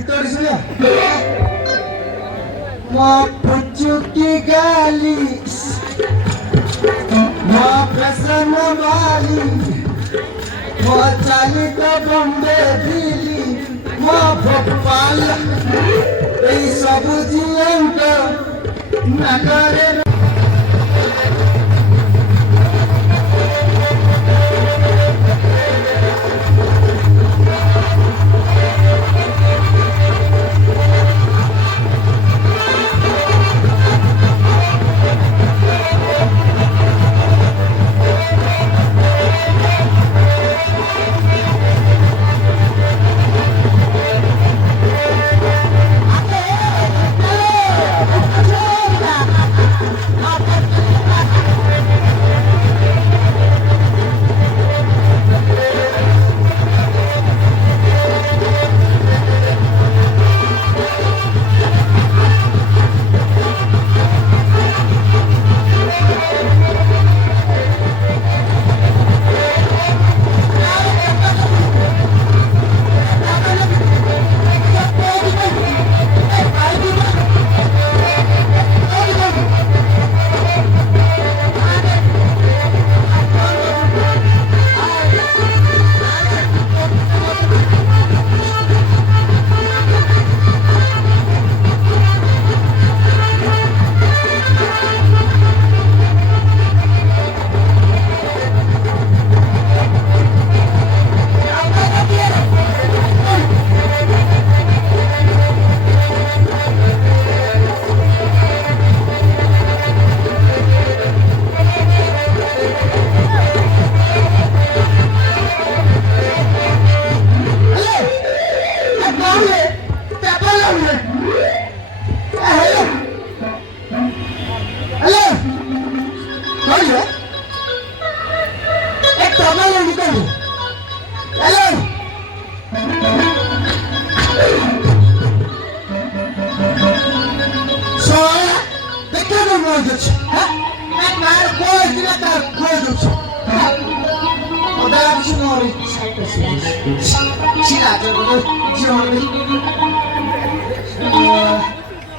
गीतटी सुनिया मो पुचुकी गाली मो प्रसन्न वाली मो चाली तो बॉम्बे दिल्ली मो भोपाल এই সবু জীবন্ত নাগরে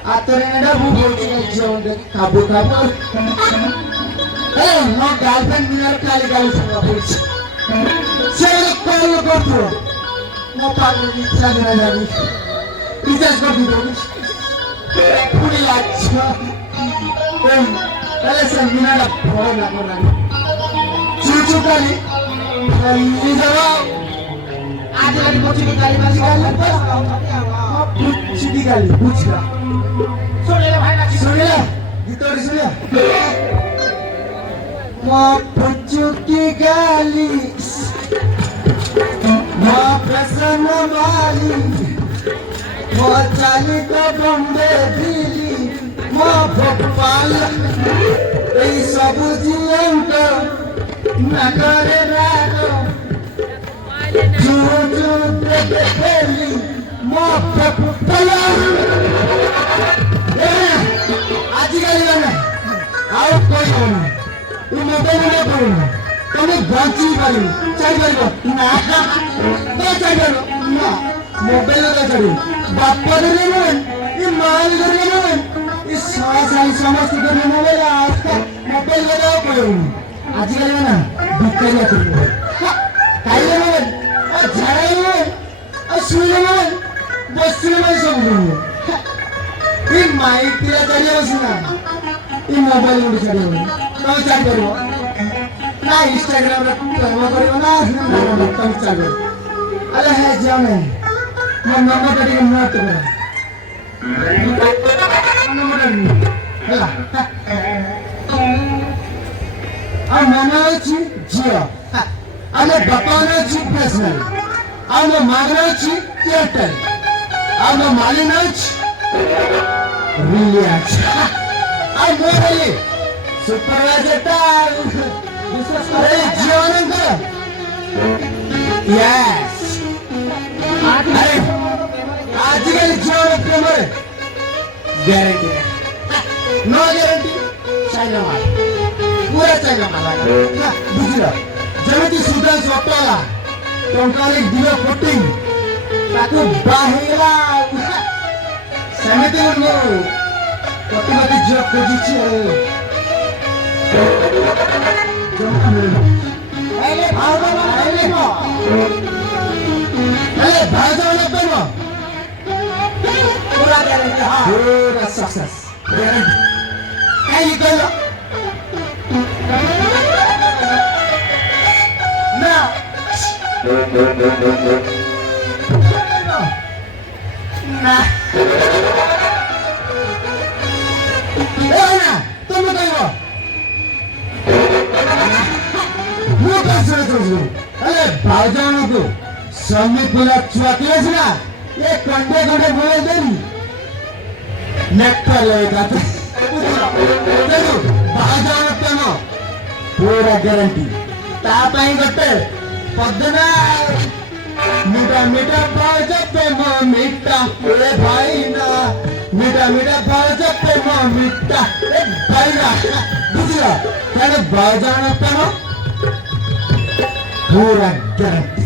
Aterenda bubuji jonde kabu kabu. No girlfriend dinner kali kali sama polisi. Saya kalau kotor, mau pakai bisa dengan jadi. Bisa seperti itu. Puri aja. Kalau saya dinner dah boleh nak lagi. Cucu kali, ini jawab. Ada lagi bocil kali masih kali apa? Bocil kali, bocil. सुनिए गीतटी सुनिए मो पुचुकी गाली मो प्रसन्न वाली मो चाली तो बॉम्बे दिल्ली मो भोपाल এই সবু জীবন্ত নাগরে রাগো জুজু দেখে ফেলি মো ভোপাল आजिकल आओ कोई मोबाइल में करूँ तुम्हें बची करूँ चाहिए ना तो चाहिए ना मोबाइल का चाहिए बापा ने ये माल करने में इस साल समस्त करने मोबाइल आज का मोबाइल का करूँ आजिकल ना बिकने करूँ काहे में झाड़ा में सुने में बसने में सब करूँ ये माइक दिया चाहिए उसना ये मोबाइल में चाहिए तो क्या करो ना इंस्टाग्राम में करवा करो ना तो क्या करो अरे है जाने मैं नंबर कटी के नोट करो नंबर हेला आ माना ची जियो आने बताना ची पर्सनल आने मांगना ची एयरटेल आने मालिना ची Really अच्छा I'm really supervisor time अरे जीवन का yes अरे आजकल जीवन Premiere guarantee no guarantee China माल पूरा China माल बुझला जब ती सुधार सोटला टोंकाले दिलो कोटिंग ताको बाहेला Otomatis job posisi. Jangan. Bahasa apa no? Pura sukses. Ayo kalau. Nah. Nah. Tunggu. Bukan suruh. Bajaran tu. Sami pula cuatia sih ये कंडे कंडे बोले देनी नेट पर लेगा तो देखो बाजार पे ना पूरा गारंटी तापाई गट्टे पद्धना मीठा बाजार पे मां मीठा ए भाई ना मीठा बाजार पे मां मीठा ए भाई ना बुझला क्या बाजार पे ना पूरा गारंटी